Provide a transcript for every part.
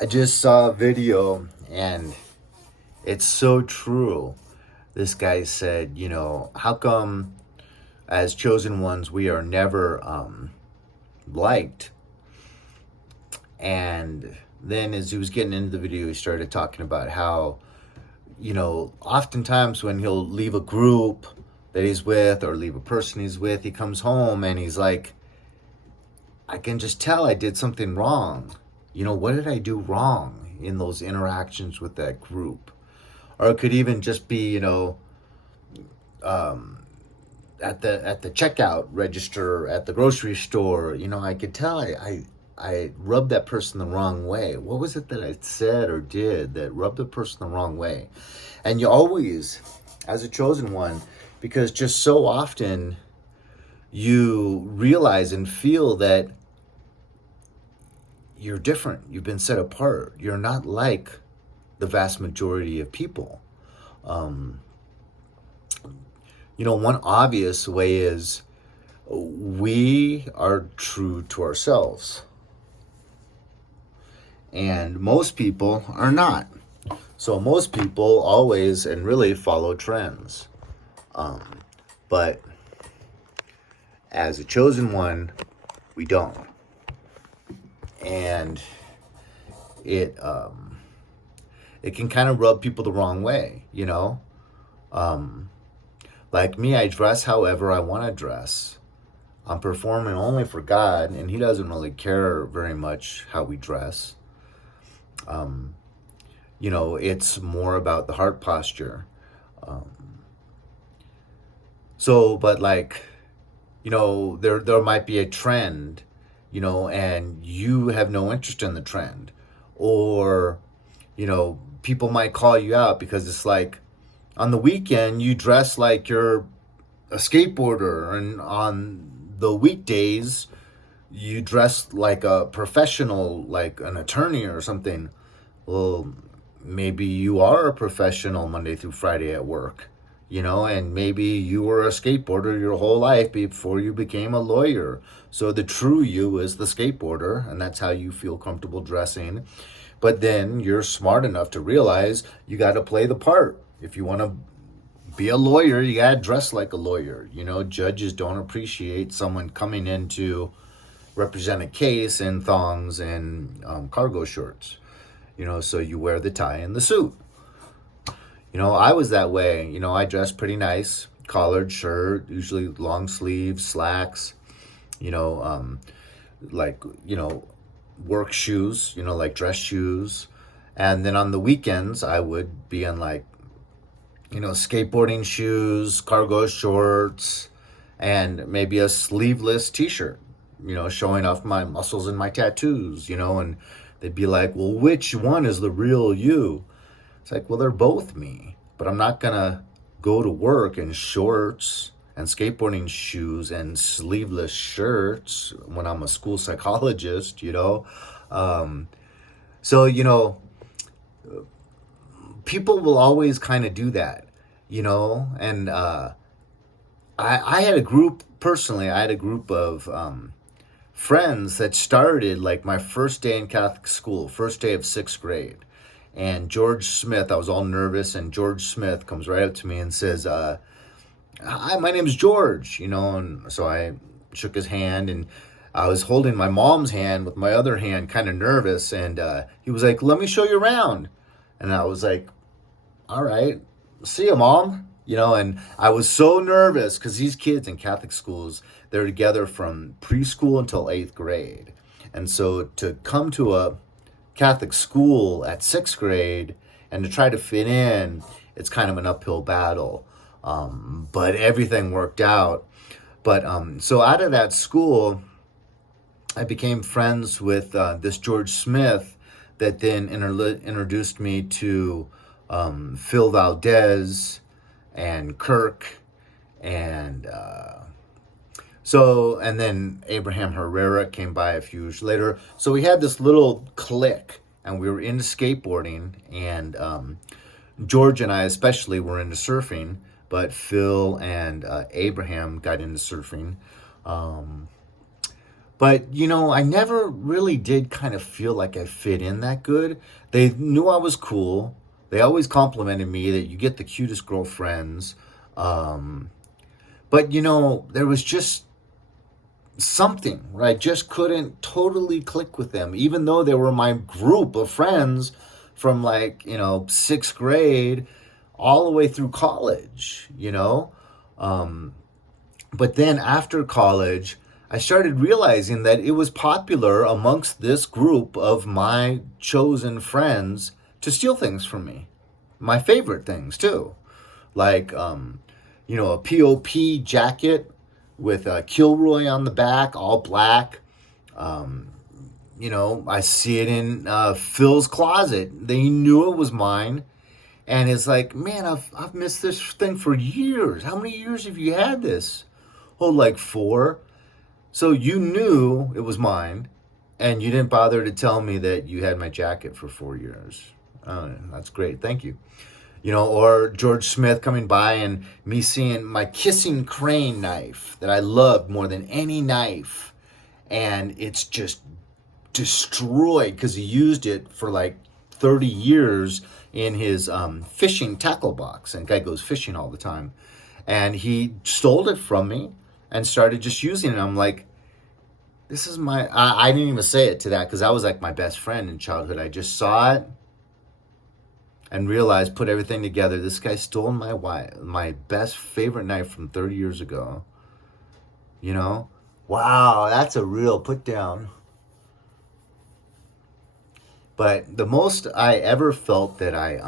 I just saw a video and it's so true. This guy said, how come as chosen ones we are never liked? And then as he was getting into the video, he started talking about how, oftentimes when he'll leave a group that he's with or leave a person he's with, he comes home and he's like, I can just tell I did something wrong. What did I do wrong in those interactions with that group? Or it could even just be, um, at the checkout register at the grocery store. I could tell I rubbed that person the wrong way. What was it that I said or did that rubbed the person the wrong way? And you always, as a chosen one, because just so often you realize and feel that you're different. You've been set apart. You're not like the vast majority of people. Um, one obvious way is we are true to ourselves. And most people are not. So most people always and really follow trends. Um, but as a chosen one, we don't. And it can kind of rub people the wrong way. Um, like me, I dress however I want to dress. I'm performing only for God, and He doesn't really care very much how we dress. Um, it's more about the heart posture. Um, but like, there might be a trend, and you have no interest in the trend, or people might call you out because it's like on the weekend you dress like you're a skateboarder, and on the weekdays you dress like a professional, like an attorney or something. Well, maybe you are a professional Monday through Friday at work, and maybe you were a skateboarder your whole life before you became a lawyer. So the true you is the skateboarder, and that's how you feel comfortable dressing. But then you're smart enough to realize you got to play the part. If you want to be a lawyer, you got to dress like a lawyer. Judges don't appreciate someone coming in to represent a case in thongs and cargo shorts. So you wear the tie and the suit. I was that way. I dressed pretty nice. Collared shirt, usually long sleeves, slacks, you know, um, like, work shoes, like dress shoes. And then on the weekends, I would be in like, skateboarding shoes, cargo shorts, and maybe a sleeveless t-shirt, showing off my muscles and my tattoos, and they'd be like, well, which one is the real you? It's like, well, they're both me, but I'm not gonna go to work in shorts and skateboarding shoes and sleeveless shirts when I'm a school psychologist. Um, so, people will always kind of do that. And I had a group, personally, I had a group of friends that started like my first day in Catholic school, first day of sixth grade. And George Smith, I was all nervous, and George Smith comes right up to me and says, hi, my name's George, and so I shook his hand, and I was holding my mom's hand with my other hand, kind of nervous, and he was like, let me show you around. And I was like, all right, see you, Mom. And I was so nervous because these kids in Catholic schools, they're together from preschool until eighth grade. And so to come to a Catholic school at sixth grade and to try to fit in, it's kind of an uphill battle. But everything worked out. But so out of that school, I became friends with this George Smith that then introduced me to Phil Valdez and Kirk and and then Abraham Herrera came by a few years later. So we had this little clique, and we were into skateboarding, and George and I especially were into surfing, but Phil and Abraham got into surfing. But, I never really did kind of feel like I fit in that good. They knew I was cool. They always complimented me that you get the cutest girlfriends. Um, but, there was just something where I just couldn't totally click with them, even though they were my group of friends from like, sixth grade all the way through college. Um, but then after college, I started realizing that it was popular amongst this group of my chosen friends to steal things from me. My favorite things too. Like, a POP jacket with a Kilroy on the back, all black. Um, I see it in Phil's closet. They knew it was mine. And it's like, man, I've missed this thing for years. How many years have you had this? Oh, like 4. So you knew it was mine, and you didn't bother to tell me that you had my jacket for 4 years. Oh, that's great. Thank you. Or George Smith coming by and me seeing my kissing crane knife that I loved more than any knife. And it's just destroyed because he used it for like 30 years in his fishing tackle box. And guy goes fishing all the time. And he stole it from me and started just using it. I'm like, this is I didn't even say it to that because I was like my best friend in childhood. I just saw it and realized, put everything together. This guy stole my best favorite knife from 30 years ago. Wow, that's a real put down. But the most I ever felt that I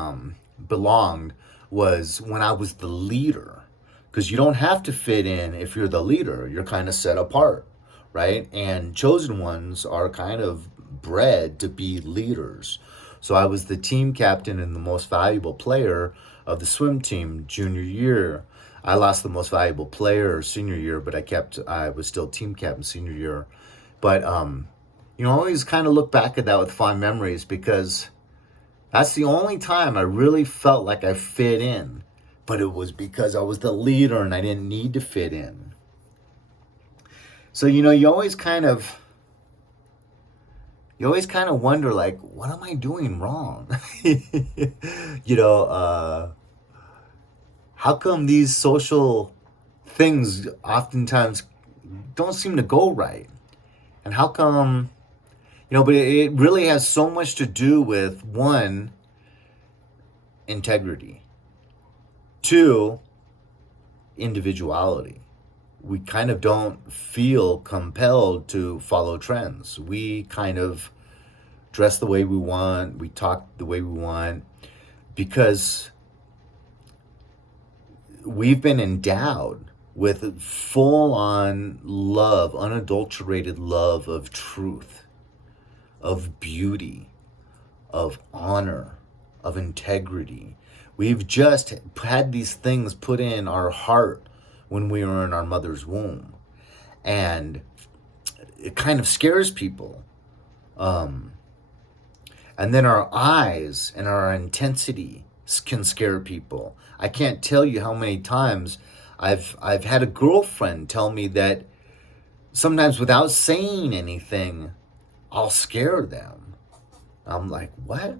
belonged was when I was the leader. Because you don't have to fit in if you're the leader. You're kind of set apart, right? And chosen ones are kind of bred to be leaders. So I was the team captain and the most valuable player of the swim team junior year. I lost the most valuable player senior year, but I was still team captain senior year. But, I always kind of look back at that with fond memories because that's the only time I really felt like I fit in. But it was because I was the leader and I didn't need to fit in. So, you always kind of wonder, like, what am I doing wrong? How come these social things oftentimes don't seem to go right? And how come, but it really has so much to do with, 1, integrity. 2, individuality. We kind of don't feel compelled to follow trends. We kind of dress the way we want. We talk the way we want because we've been endowed with full-on love, unadulterated love of truth, of beauty, of honor, of integrity. We've just had these things put in our heart when we were in our mother's womb. And it kind of scares people. And then our eyes and our intensity can scare people. I can't tell you how many times I've had a girlfriend tell me that sometimes without saying anything, I'll scare them. I'm like, what?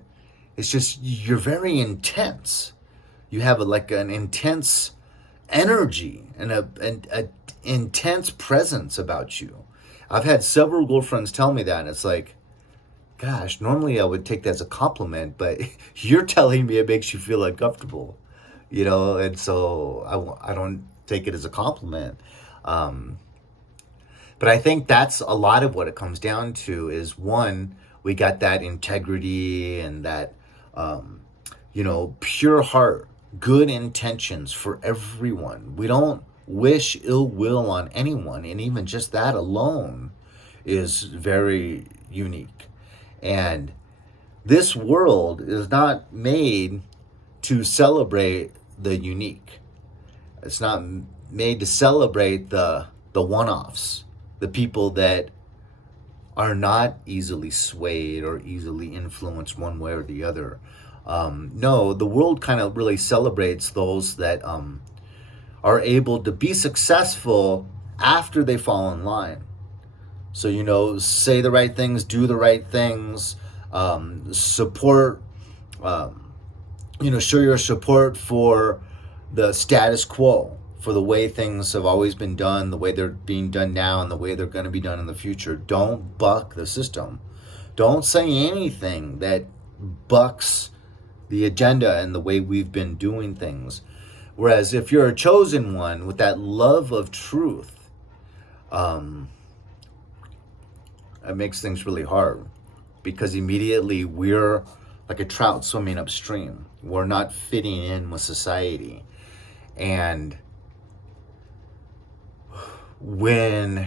It's just, you're very intense. You have an intense energy and a intense presence about you. I've had several girlfriends tell me that, and it's like, gosh, normally I would take that as a compliment, but you're telling me it makes you feel uncomfortable, and so I don't take it as a compliment. But I think that's a lot of what it comes down to is, 1, we got that integrity and that, pure heart, good intentions for everyone. We don't wish ill will on anyone. And even just that alone is very unique. And this world is not made to celebrate the unique. It's not made to celebrate the one-offs, the people that are not easily swayed or easily influenced one way or the other. No, the world kind of really celebrates those that are able to be successful after they fall in line. So, say the right things, do the right things, support, um, show your support for the status quo, for the way things have always been done, the way they're being done now, and the way they're going to be done in the future. Don't buck the system. Don't say anything that bucks the agenda and the way we've been doing things. Whereas if you're a chosen one with that love of truth, it makes things really hard, because immediately we're like a trout swimming upstream. We're not fitting in with society. And when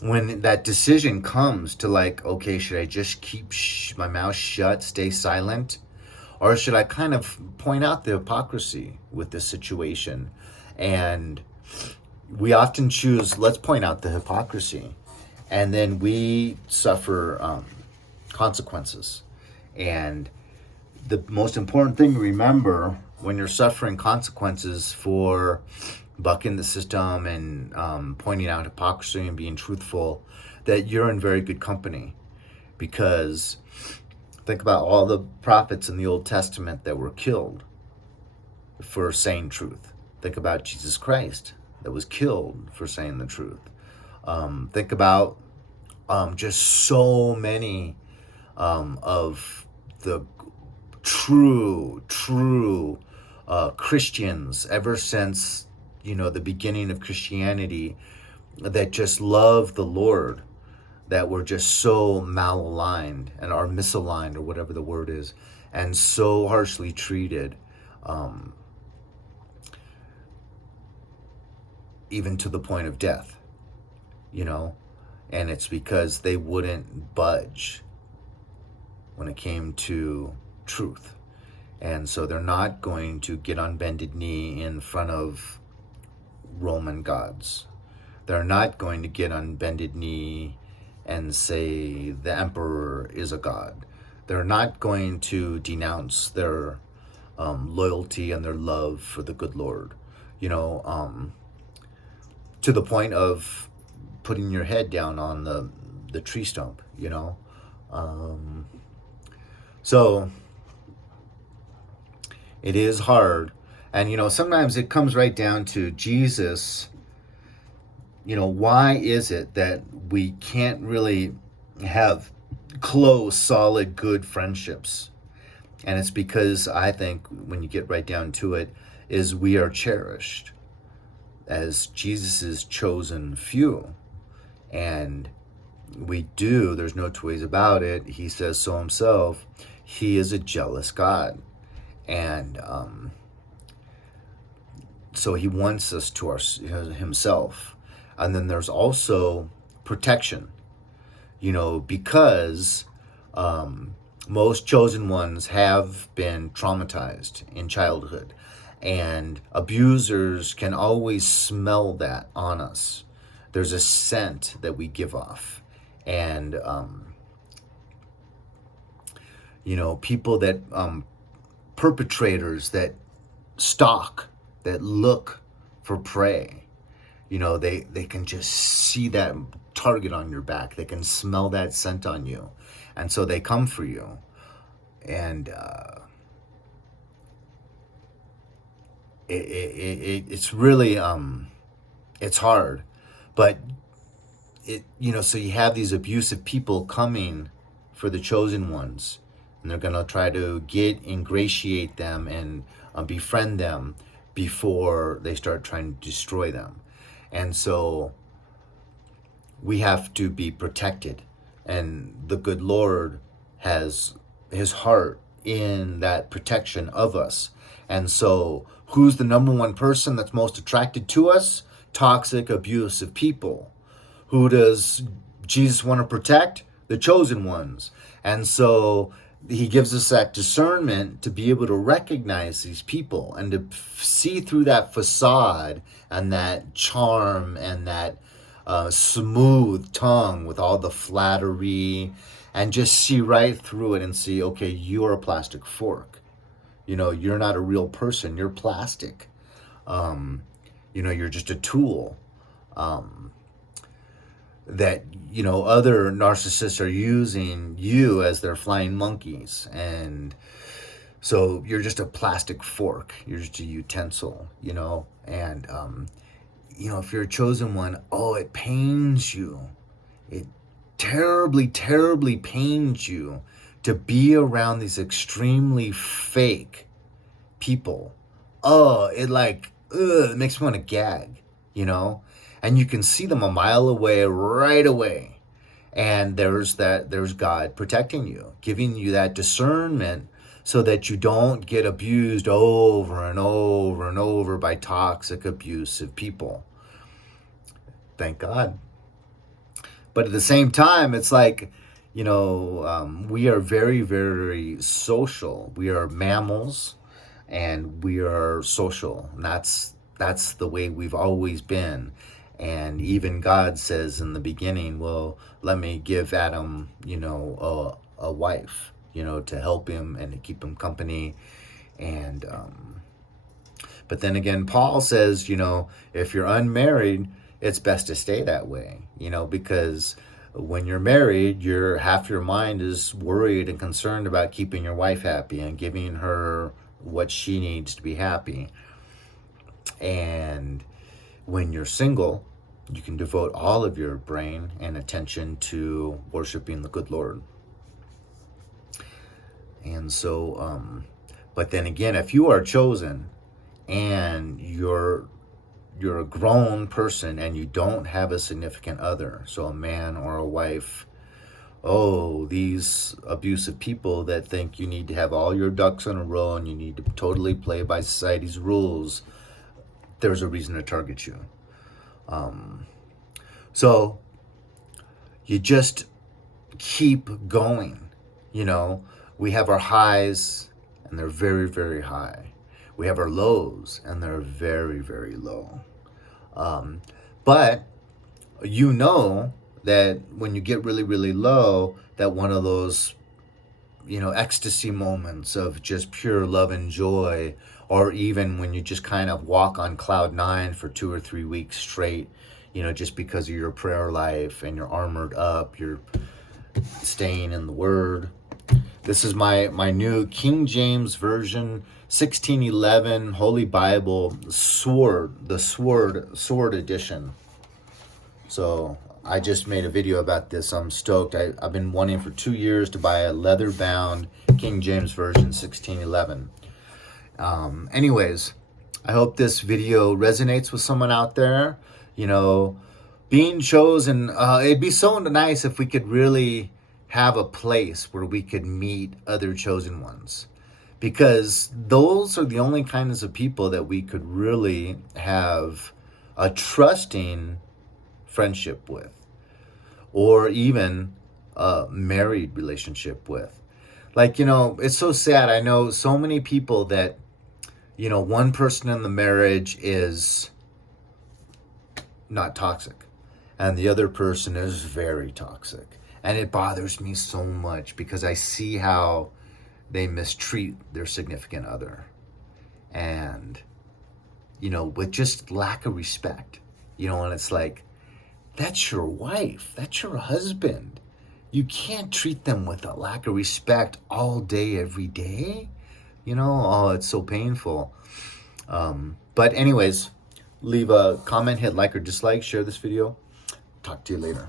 that decision comes to, like, okay, should I just keep my mouth shut, stay silent, or should I kind of point out the hypocrisy with this situation? And we often choose, let's point out the hypocrisy, and then we suffer consequences. And the most important thing to remember when you're suffering consequences for bucking the system and pointing out hypocrisy and being truthful, that you're in very good company. Because think about all the prophets in the Old Testament that were killed for saying truth. Think about Jesus Christ that was killed for saying the truth. Think about just so many of the true Christians ever since the beginning of Christianity, that just love the Lord, that were just so malaligned and are misaligned, or whatever the word is, and so harshly treated, even to the point of death, and it's because they wouldn't budge when it came to truth. And so they're not going to get on bended knee in front of Roman gods. They're not going to get on bended knee and say the emperor is a god. They're not going to denounce their loyalty and their love for the good Lord, to the point of putting your head down on the tree stump, So it is hard. And, sometimes it comes right down to Jesus. Why is it that we can't really have close, solid, good friendships? And it's because I think when you get right down to it, is we are cherished as Jesus's chosen few. And there's no two ways about it. He says so himself. He is a jealous God. And so he wants us to himself. And then there's also protection, because most chosen ones have been traumatized in childhood, and abusers can always smell that on us. There's a scent that we give off. And, people that, perpetrators that stalk, that look for prey, they can just see that target on your back. They can smell that scent on you. And so they come for you. And it's really, it's hard. But, so you have these abusive people coming for the chosen ones. And they're going to try to ingratiate them and befriend them before they start trying to destroy them. And so we have to be protected. And the good Lord has his heart in that protection of us. And so who's the number one person that's most attracted to us? Toxic, abusive people. Who does Jesus want to protect? The chosen ones. And so he gives us that discernment to be able to recognize these people and to see through that facade and that charm and that smooth tongue with all the flattery, and just see right through it and see, okay, you're a plastic fork. You're not a real person. You're plastic. You're just a tool. that, other narcissists are using you as their flying monkeys. And so you're just a plastic fork. You're just a utensil, and, if you're a chosen one, oh, it pains you. It terribly, terribly pains you to be around these extremely fake people. Oh, it makes me want to gag, and you can see them a mile away right away. And there's God protecting you, giving you that discernment so that you don't get abused over and over and over by toxic, abusive people. Thank God. But at the same time, it's like, we are very, very social. We are mammals, and we are social. And that's the way we've always been. And even God says in the beginning, well, let me give Adam, a wife, to help him and to keep him company. And but then again, Paul says, if you're unmarried, it's best to stay that way, because when you're married, half your mind is worried and concerned about keeping your wife happy and giving her what she needs to be happy. And when you're single, you can devote all of your brain and attention to worshiping the good Lord. And so, but then again, if you are chosen and you're a grown person and you don't have a significant other, so a man or a wife, oh, these abusive people that think you need to have all your ducks in a row and you need to totally play by society's rules, there's a reason to target you. So you just keep going. We have our highs and they're very, very high. We have our lows and they're very, very low. But that when you get really, really low, that one of those, ecstasy moments of just pure love and joy, or even when you just kind of walk on cloud 9 for 2 or 3 weeks straight, just because of your prayer life and you're armored up, you're staying in the Word. This is my new King James Version, 1611 Holy Bible, the Sword Edition. So I just made a video about this. I'm stoked. I've been wanting for 2 years to buy a leather-bound King James Version, 1611. Anyways, I hope this video resonates with someone out there. Being chosen, it'd be so nice if we could really have a place where we could meet other chosen ones, because those are the only kinds of people that we could really have a trusting friendship with, or even a married relationship with. It's so sad. I know so many people that, one person in the marriage is not toxic and the other person is very toxic. And it bothers me so much because I see how they mistreat their significant other. And, with just lack of respect, and it's like, that's your wife, that's your husband. You can't treat them with a lack of respect all day, every day. Oh, it's so painful. But anyways, leave a comment, hit like or dislike, share this video. Talk to you later.